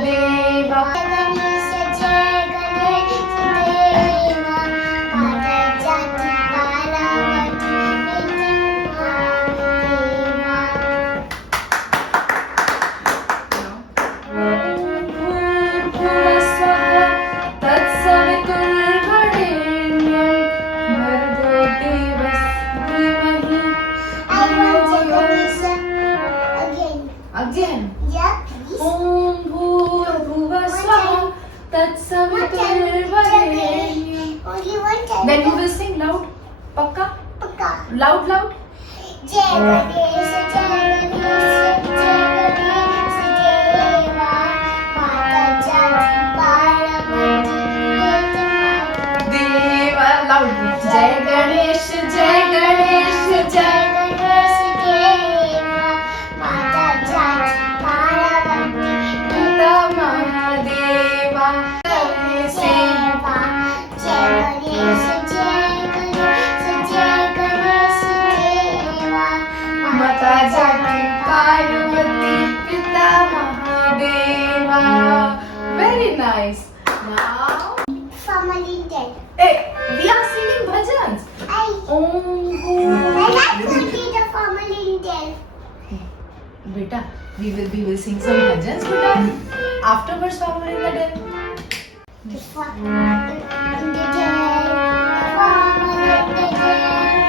Mahadeva. Again. Yeah, please. Om Bhurbhuvah Swaha Tatsaviturbharenyam. Only one time. Then you will sing loud. Pakka? Paka. Loud, loud. Jai Ganesh, Jai Ganesh, Jai Ganesh, Deva. Mata Jati Paramati Deva. Loud. Jai Ganesh, Jai Ganesh, Jai. Ganesh Deva. Mata Jati Paramati Pita Mahadeva. Deva. Jai Ganesh, Jai Ganesh, Jai Ganesh Deva. Mata Jati Parvati Pita Mahadeva. Very nice. Now, Family dead. hey, we are singing bhajans. I Om like Bhur. only the family dead. Beta, we will sing some bhajans, beta. Afterwards, Farmer in the Den. The family in the dead. The family in the dead.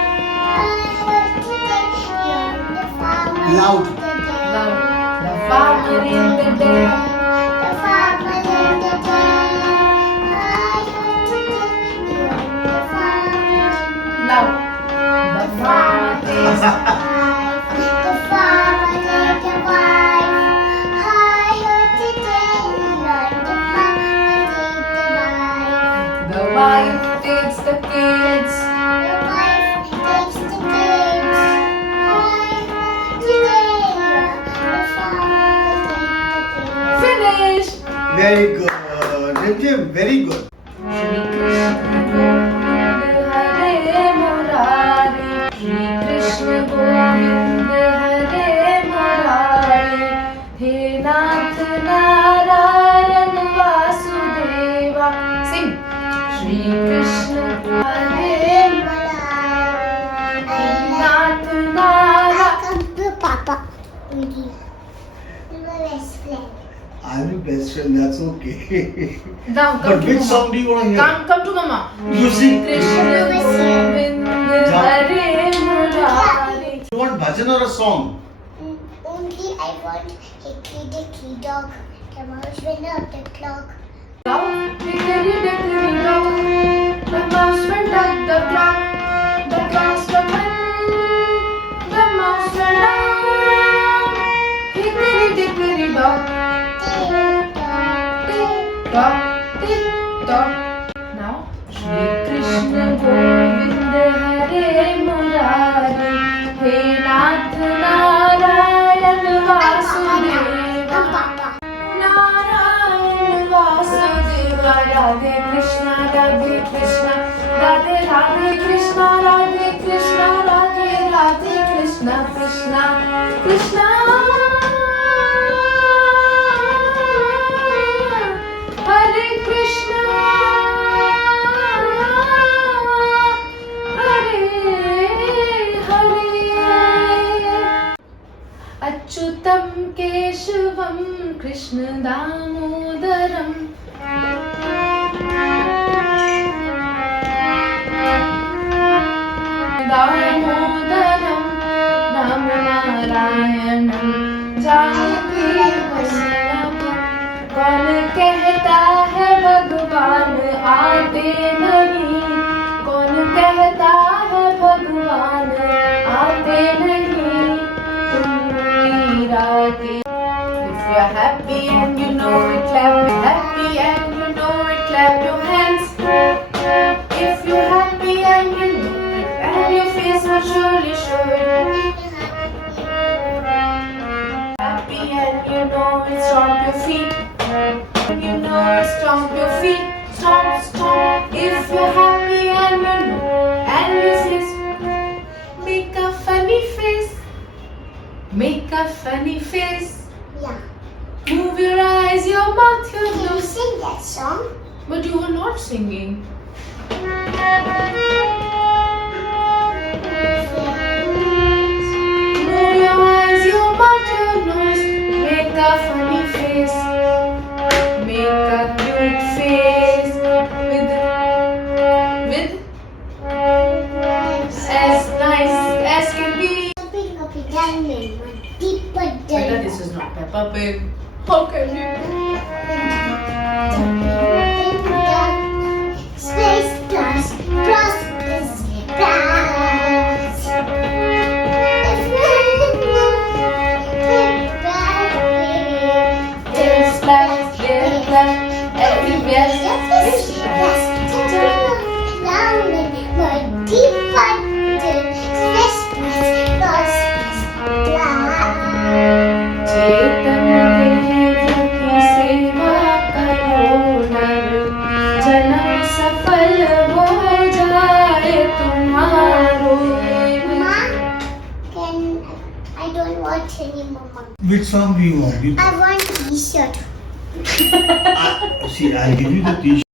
I want to tell you the family Loud. in the dead. Loud. The farmer in the Den. The family in the dead. I want to tell you the family. Loud. The farmer is. The family in the wife. I want to tell you the family in the wife. The wife takes the kids. The wife takes the kids. Today, the father takes the kids. Finish. Very good. Rimjim, very good. Shri Krishna Govind Hare Murari. Shri Krishna Govind Hare Murari. He Nath Narayan Vasudeva. Sing. Shri Krishna Hare Nath Narayan. Come to Papa. Rudy. You are best friend. I'm your best friend, that's okay. Now come But to which Mama. song do you want to hear? Come to Mama. You sing. Krishna Govind Hare Murari. You want bhajan or a song? Only I want Hickey Dicky Dog. The mouse went up the clock. Hickory dickory dock, the mouse went up the clock. The clock's struck one, the mouse went down. Hickory dickory dock, tick tock, tick tock. Now, Shri Krishna Govind Hare Murari. He Nath Narayan Vasudeva. Papa. Narayan Vasudeva. Radhe Krishna, Radhe Krishna, Radhe Radhe Krishna, Radhe Krishna, Radhe Radhe Krishna, Krishna Krishna. Hare Krishna, Hare Hare. Achyutam Keshavam Krishna Damodaram. Damodaram Ram Narayanam Janaki Vallabham. कौन कहता है भगवान आते नहीं? कौन कहता है भगवान आते नहीं? तुम मीरा के. If you're happy and you know it, clap. Happy and you know it, clap your hands. If you're happy and you know it, and your face will surely show it. Happy and you know it, stomp your feet. You know it, stomp your feet. Stomp, stomp. If you're happy and you know, and your face, make a funny face. Make a funny face. Yeah. Move your eyes, your mouth, your Can you nose. sing that song? But you were not singing. Move your eyes, your mouth, your nose. Make a funny face. Make a cute face. With as nice as can be. Jumping up and down in one deeper Beta, down. this is not Peppa Pig. How can you? Space plus plus is plus. Little splash, little splash, everywhere. चेतन देव की सेवा करो नर, जन्म सफल हो जाए तुम्हारो। I don't want any more. Which song do you want? I want t-shirt. See, I'll give you the t-shirt.